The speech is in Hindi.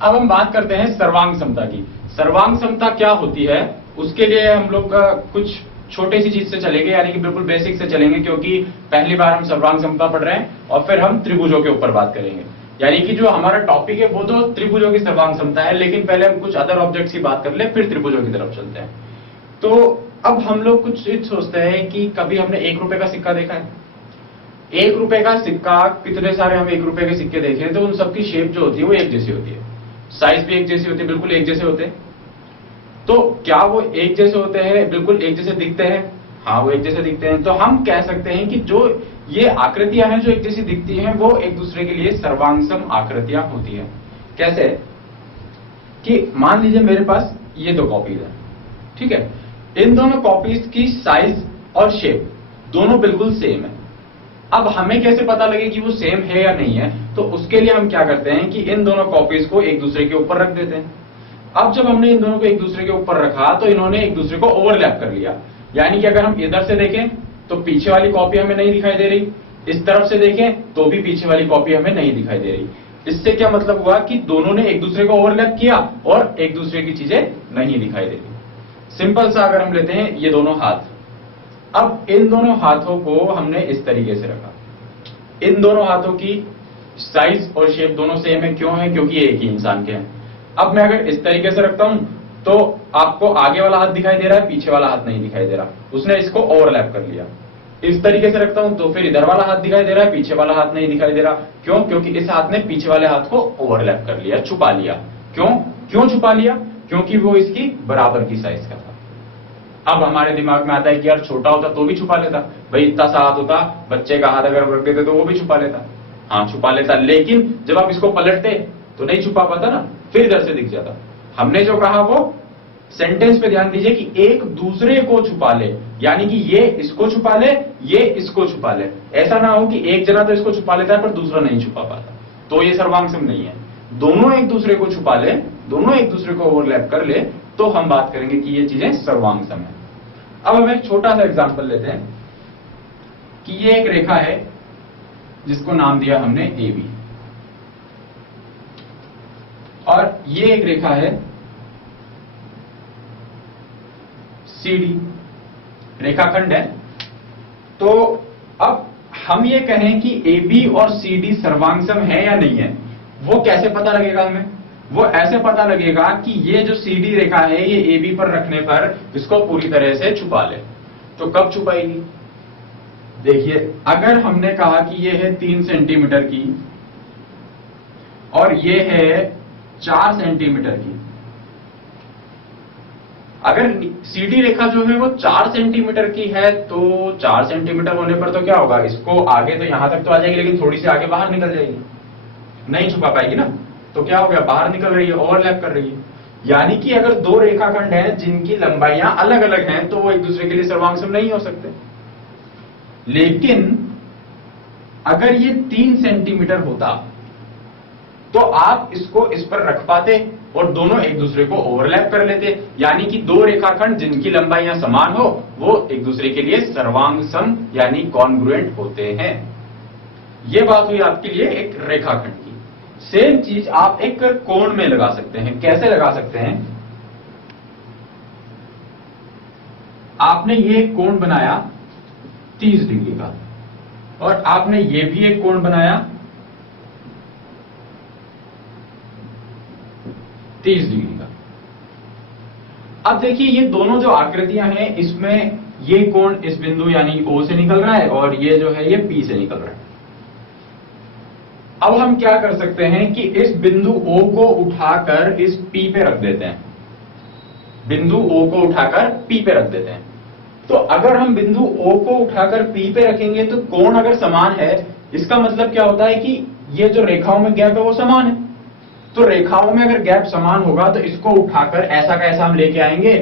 अब हम बात करते हैं सर्वांग समता की। सर्वांग समता क्या होती है, उसके लिए हम लोग कुछ छोटी सी चीज से चलेंगे, यानी कि बिल्कुल बेसिक से चलेंगे, क्योंकि पहली बार हम सर्वांग समता पढ़ रहे हैं और फिर हम त्रिभुजों के ऊपर बात करेंगे। यानी कि जो हमारा टॉपिक है वो तो त्रिभुजों की सर्वांग समता है, लेकिन पहले हम कुछ अदर ऑब्जेक्ट्स की बात कर ले, फिर त्रिभुजों की तरफ चलते हैं। तो अब हम लोग कुछ चीज सोचते हैं कि कभी हमने 1 रुपए का सिक्का देखा है। 1 रुपए का सिक्का, कितने सारे हम 1 रुपए के सिक्के देखे तो उन सबकी शेप जो होती है वो एक जैसी होती है, साइज भी एक जैसी होती है, बिल्कुल एक जैसे होते हैं। तो क्या वो एक जैसे होते हैं, बिल्कुल एक जैसे दिखते हैं? हाँ, वो एक जैसे दिखते हैं। तो हम कह सकते हैं कि जो ये आकृतियां हैं जो एक जैसी दिखती हैं वो एक दूसरे के लिए सर्वांगसम आकृतियां होती हैं। कैसे कि मान लीजिए मेरे पास ये 2 कॉपीज है, ठीक है। इन दोनों कॉपीज की साइज और शेप दोनों बिल्कुल सेम है। अब हमें कैसे पता लगे कि वो सेम है या नहीं है? तो उसके लिए हम क्या करते हैं कि इन दोनों कॉपीज को एक दूसरे के ऊपर रख देते हैं। अब जब हमने इन दोनों को एक दूसरे के ऊपर रखा तो इन्होंने एक दूसरे को ओवरलैप कर लिया। यानी कि अगर हम इधर से देखें तो पीछे वाली कॉपी हमें नहीं दिखाई दे रही, इस तरफ से देखें तो भी पीछे वाली कॉपी हमें नहीं दिखाई दे रही। इससे क्या मतलब हुआ कि दोनों ने एक दूसरे को ओवरलैप किया और एक दूसरे की चीजें नहीं दिखाई दे रही। सिंपल सा अगर हम लेते हैं ये दोनों हाथ, अब इन दोनों हाथों को हमने इस तरीके से रखा। इन दोनों हाथों की साइज और शेप दोनों सेम है। क्यों है? क्योंकि ये एक ही इंसान के हैं। अब मैं अगर इस तरीके से रखता हूं तो आपको आगे वाला हाथ दिखाई दे रहा है, पीछे वाला हाथ नहीं दिखाई दे रहा, उसने इसको ओवरलैप कर लिया। इस तरीके से रखता हूं तो फिर इधर वाला हाथ दिखाई दे रहा है, पीछे वाला हाथ नहीं दिखाई दे रहा। क्यों? क्योंकि इस हाथ ने पीछे वाले हाथ को ओवरलैप कर लिया, छुपा लिया। क्यों छुपा लिया? क्योंकि वो इसकी बराबर की साइज का था। अब हमारे दिमाग में आता है कि यार छोटा होता तो भी छुपा लेता, भाई इतना सा हाथ होता, बच्चे का हाथ अगर रख देते तो वो भी छुपा लेता। हाँ, छुपा लेता, लेकिन जब आप इसको पलटते तो नहीं छुपा पाता ना, फिर इधर से दिख जाता। हमने जो कहा वो सेंटेंस पे ध्यान दीजिए कि एक दूसरे को छुपा ले, यानी कि ये इसको छुपा ले, ये इसको छुपा ले। ऐसा ना हो कि एक जना तो इसको छुपा लेता है पर दूसरा नहीं छुपा पाता, तो ये सर्वांगसम नहीं है। दोनों एक दूसरे को छुपा ले, दोनों एक दूसरे को ओवरलैप कर ले, तो हम बात करेंगे कि ये चीजें सर्वांगसम है। अब हम एक छोटा सा एग्जांपल लेते हैं कि ये एक रेखा है जिसको नाम दिया हमने AB, और ये एक रेखा है CD, रेखाखंड है। तो अब हम ये कहें कि AB और CD सर्वांगसम है या नहीं है, वो कैसे पता लगेगा हमें? वो ऐसे पता लगेगा कि ये जो CD रेखा है ये AB पर रखने पर इसको पूरी तरह से छुपा ले। तो कब छुपाएगी? देखिए, अगर हमने कहा कि ये है 3 सेंटीमीटर की और ये है 4 सेंटीमीटर की, अगर CD रेखा जो है वो 4 सेंटीमीटर की है तो 4 सेंटीमीटर होने पर तो क्या होगा, इसको आगे तो यहां तक तो आ जाएगी, लेकिन थोड़ी सी आगे बाहर निकल जाएगी, नहीं छुपा पाएगी ना। तो क्या हो गया, बाहर निकल रही है, ओवरलैप कर रही है। यानी कि अगर 2 रेखाखंड हैं जिनकी लंबाइयां अलग अलग हैं तो वो एक दूसरे के लिए सर्वांगसम नहीं हो सकते। लेकिन अगर ये 3 सेंटीमीटर होता तो आप इसको इस पर रख पाते और दोनों एक दूसरे को ओवरलैप कर लेते, यानी कि 2 रेखाखंड जिनकी लंबाइयां समान हो वो एक दूसरे के लिए सर्वांगसम यानी कॉन्ग्रुएंट होते हैं। ये बात हुई आपके लिए एक रेखाखंड की। सेम चीज आप एक कोण में लगा सकते हैं। कैसे लगा सकते हैं? आपने ये एक कोण बनाया 30 डिग्री का और आपने ये भी एक कोण बनाया 30 डिग्री का। अब देखिए, ये दोनों जो आकृतियां हैं इसमें ये कोण इस बिंदु यानी O से निकल रहा है और ये जो है ये P से निकल रहा है। अब हम क्या कर सकते हैं कि इस बिंदु O को उठाकर इस P पे रख देते हैं, बिंदु O को उठाकर P पे रख देते हैं। तो अगर हम बिंदु O को उठाकर P पे रखेंगे तो कोण अगर समान है, इसका मतलब क्या होता है कि ये जो रेखाओं में गैप है वो समान है। तो रेखाओं में अगर गैप समान होगा तो इसको उठाकर ऐसा का ऐसा हम लेके आएंगे